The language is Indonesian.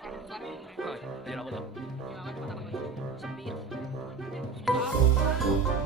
akar besar. Oh, iya apa tuh? Silakan patahkan lagi. Sempit. Juga.